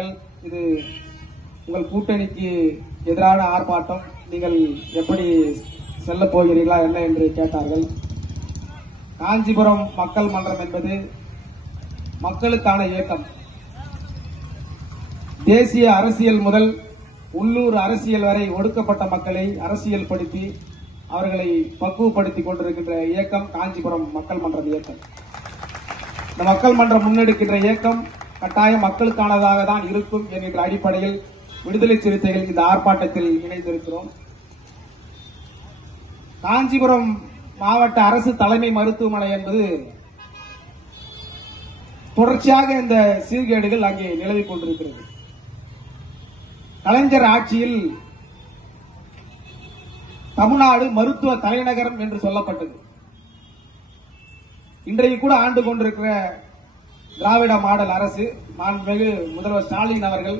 கேட்டார்கள் இது உங்கள் கூட்டணிக்கு எதிரான ஆர்ப்பாட்டம் நீங்கள் எப்படி செல்ல போகிறீர்களா என்ன என்று கேட்டார்கள். காஞ்சிபுரம் மக்கள் மன்றம் என்பது மக்களுக்கான இயக்கம். தேசிய அரசியல் முதல் உள்ளூர் அரசியல் வரை ஒடுக்கப்பட்ட மக்களை அரசியல் படுத்தி அவர்களை பக்குவப்படுத்திக் கொண்டிருக்கின்ற இயக்கம் காஞ்சிபுரம் மக்கள் மன்றம் இயக்கம். இந்த மக்கள் மன்றம் முன்னெடுக்கின்ற இயக்கம் கட்டாயம் மக்களுக்கானதாக தான் இருக்கும் என்கின்ற அடிப்படையில் விடுதலை சிறுத்தைகள் இந்த ஆர்ப்பாட்டத்தில் இணைந்திருக்கிறோம். காஞ்சிபுரம் மாவட்ட அரசு தலைமை மருத்துவமனை என்பது தொடர்ச்சியாக இந்த சீர்கேடுகள் அங்கே நிலவிக் கொண்டிருக்கிறது. கலைஞர் ஆட்சியில் தமிழ்நாடு மருத்துவ தலைநகரம் என்று சொல்லப்பட்டது. இன்றைக்கு கூட ஆண்டு கொண்டிருக்கிற திராவிட மாடல் அரசு மாண்புமிகு முதல்வர் ஸ்டாலின் அவர்கள்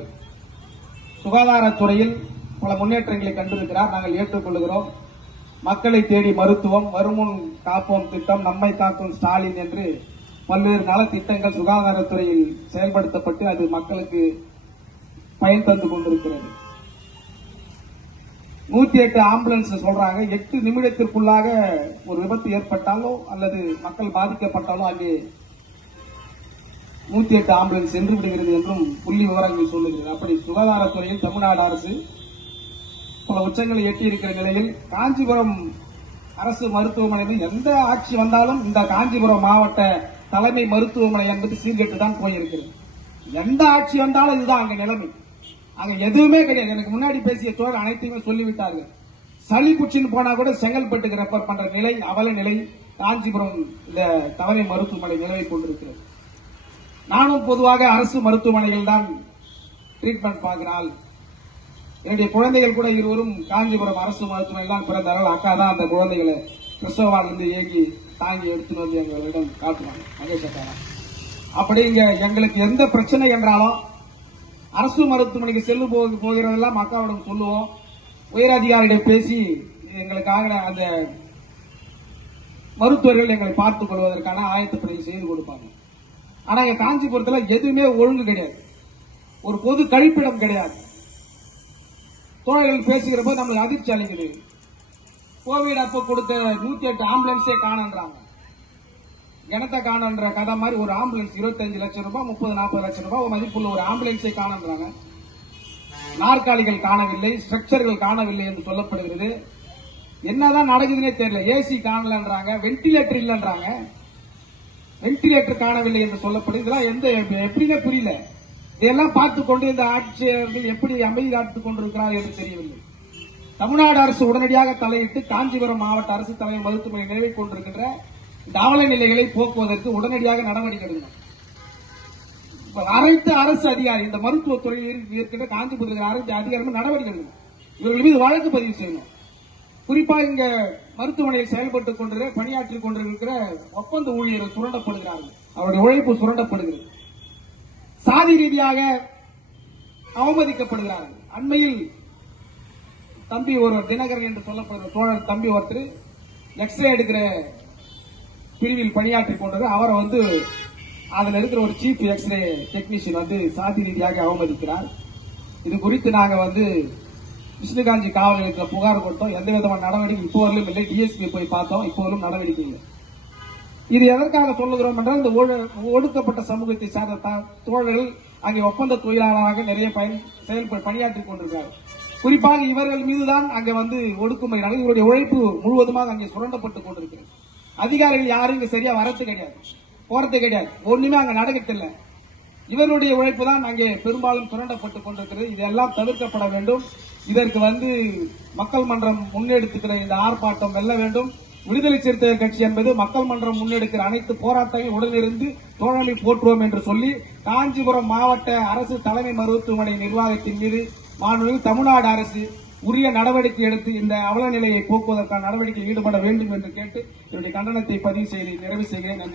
சுகாதாரத்துறையில் பல முன்னேற்றங்களை கண்டிருக்கிறார். நாங்கள் ஏற்றுக்கொள்கிறோம். மக்களை தேடி மருத்துவம் வருமுன் காப்போம் திட்டம் நம்மை காக்கும் ஸ்டாலின் என்று பல்வேறு நலத்திட்டங்கள் சுகாதாரத்துறையில் செயல்படுத்தப்பட்டு அது மக்களுக்கு பயன் தந்து கொண்டிருக்கிறது. நூத்தி எட்டு ஆம்புலன்ஸ் சொல்றாங்க. எட்டு நிமிடத்திற்குள்ளாக ஒரு விபத்து ஏற்பட்டாலோ அல்லது மக்கள் பாதிக்கப்பட்டாலோ அங்கே நூத்தி எட்டு ஆம்புலன்ஸ் சென்று விடுகிறது என்றும் புள்ளி விவரங்கள் சொல்லுகிறது. அப்படி சுகாதாரத்துறையில் தமிழ்நாடு அரசு பல உச்சங்களை எட்டியிருக்கிற நிலையில் காஞ்சிபுரம் அரசு மருத்துவமனையில் எந்த ஆட்சி வந்தாலும் இந்த காஞ்சிபுரம் மாவட்ட தலைமை மருத்துவமனை என்பது சீர்கெட்டு தான் போயிருக்கிறது. எந்த ஆட்சி வந்தாலும் இதுதான் அங்க நிலைமை. அங்க எதுவுமே கிடையாது. எனக்கு முன்னாடி பேசிய தோழர் அனைத்தையுமே சொல்லிவிட்டார்கள். சளி புச்சின்னு போனா கூட செங்கல்பட்டுக்கு ரெஃபர் பண்ற நிலை அவல நிலை காஞ்சிபுரம் இந்த தலைமை மருத்துவமனை நிலவை கொண்டிருக்கிறது. நானும் பொதுவாக அரசு மருத்துவமனையில் தான் ட்ரீட்மெண்ட் பார்க்கிறாள். என்னுடைய குழந்தைகள் கூட இருவரும் காஞ்சிபுரம் அரசு மருத்துவமனையில் தான் பிறந்தார்கள். அக்கா தான் அந்த குழந்தைகளை பிரசவாலிருந்து ஏங்கி தாங்கி எடுத்துட்டு வந்து எங்களிடம் காட்டுவாங்க. மகேஷ் அக்கா அப்படி இங்க எங்களுக்கு எந்த பிரச்சனை என்றாலும் அரசு மருத்துவமனைக்கு செல்லு போக போகிறதெல்லாம் அக்காவிடம் சொல்லுவோம். உயர் அதிகாரியிடம் பேசி எங்களுக்காக அந்த மருத்துவர்கள் எங்களை பார்த்துக் கொள்வதற்கான ஆயத்தப்படையை செய்து கொடுப்பாங்க. ஆனா இங்க காஞ்சிபுரத்துல எதுவுமே ஒழுங்கு கிடையாது. ஒரு பொது கழிப்பிடம் கிடையாது. தோழர்கள் பேசுகிற போது நம்மளுக்கு அதிர்ச்சி அளிக்குது கோவிட் அப்ப கொடுத்த நூத்தி எட்டு ஆம்புலன்ஸே காணன்றாங்க. கிணத்தை காணன்ற கதை மாதிரி ஒரு ஆம்புலன்ஸ் இருபத்தஞ்சு லட்சம் ரூபாய் முப்பது நாற்பது லட்சம் ரூபாய் மதிப்புள்ள ஒரு ஆம்புலன்ஸை காணன்றாங்க. நாற்காலிகள் காணவில்லை ஸ்ட்ரக்சர்கள் காணவில்லை என்று சொல்லப்படுகிறது. என்னதான் நடக்குதுன்னே தெரியல. ஏசி காணலன்றாங்க வென்டிலேட்டர் இல்லைன்றாங்க. வென்டிலேட்டர் காணவில்லை என்று சொல்லப்படுது. இதெல்லாம் எந்த எப்படின்னே புரியல. இதெல்லாம் பார்த்து கொண்டு இந்த ஆட்சியர்கள் எப்படி அமைதி காத்துக் கொண்டிருக்கிறார் என்று தெரியவில்லை. தமிழ்நாடு அரசு உடனடியாக தலையிட்டு காஞ்சிபுரம் மாவட்ட அரசு தலைமை மருத்துவமனை நிலவை கொண்டிருக்கின்ற இந்த அவல நிலைகளை போக்குவதற்கு உடனடியாக நடவடிக்கை எடுக்கணும். அனைத்து அரசு அதிகாரி இந்த மருத்துவத்துறையில் இருக்கின்ற காஞ்சிபுரத்தில் அனைத்து அதிகாரிகளும் நடவடிக்கை எடுக்கணும். இவர்கள் மீது வழக்கு பதிவு செய்யணும். குறிப்பா இங்க மருத்துவமனையில் செயல்பட்டுக் கொண்டிருக்கிற பணியாற்றிக் கொண்டிருக்கிற ஒப்பந்த ஊழியர்கள் சுரண்டப்படுகிறார்கள். அவருடைய உழைப்பு சுரண்டப்படுகிறது. சாதி ரீதியாக அவமதிக்கப்படுகிறார்கள். அண்மையில் தம்பி ஒருவர் தினகரன் என்று சொல்லப்படுகிற தோழர் தம்பி ஒருத்தர் எக்ஸ்ரே எடுக்கிற பிரிவில் பணியாற்றிக் கொண்டது அவரை வந்து அதில் இருக்கிற ஒரு சீஃப் எக்ஸ்ரே டெக்னீஷியன் வந்து சாதி ரீதியாக அவமதிக்கிறார். இது குறித்து நாங்கள் வந்து விஷ்ணுகாந்தி காவல் நிலையத்தில் புகார் கொடுத்தோம். எந்த விதமான நடவடிக்கை இப்போ வரலும் இல்லை. டிஎஸ்பி போய் பார்த்தோம். இப்போ வரலும் நடவடிக்கை இல்லை. இது எதற்காக சொல்லுகிறோம் என்றால் இந்த ஒழு- ஒடுக்கப்பட்ட சமூகத்தை சார்ந்த தோழர்கள் அங்கே ஒப்பந்த தொழிலாளராக நிறைய பயன் செயல்பட பணியாற்றிக் கொண்டிருக்கிறார்கள் குறிப்பாக இவர்கள் மீதுதான் அங்கே வந்து ஒடுக்குமுறை இவருடைய உழைப்பு முழுவதுமாக அங்கே சுரண்டப்பட்டுக் கொண்டிருக்கிறது. அதிகாரிகள் யாரும் இங்கே சரியா வரத்து கிடையாது. போறது கிடையாது. ஒண்ணுமே அங்கே நடக்கத்தில்லை இவருடைய உழைப்பு தான் அங்கே பெரும்பாலும் சுரண்டப்பட்டுக் கொண்டிருக்கிறது. இதெல்லாம் தவிர்க்கப்பட வேண்டும். இதற்கு வந்து மக்கள் மன்றம் முன்னெடுத்துக்கிற இந்த ஆர்ப்பாட்டம் வெல்ல வேண்டும். விடுதலை சிறுத்தைகள் கட்சி என்பது மக்கள் மன்றம் முன்னெடுக்கிற அனைத்து போராட்டங்களையும் உடனிருந்து தோழமை போற்றுவோம் என்று சொல்லி காஞ்சிபுரம் மாவட்ட அரசு தலைமை மருத்துவமனை நிர்வாகத்தின் மீது மாநில தமிழ்நாடு அரசு உரிய நடவடிக்கை எடுத்து இந்த அவல நிலையை போக்குவதற்கான நடவடிக்கையில் ஈடுபட வேண்டும் என்று கேட்டு என்னுடைய கண்டனத்தை பதிவு செய்து நிறைவு செய்கிறேன். நன்றி.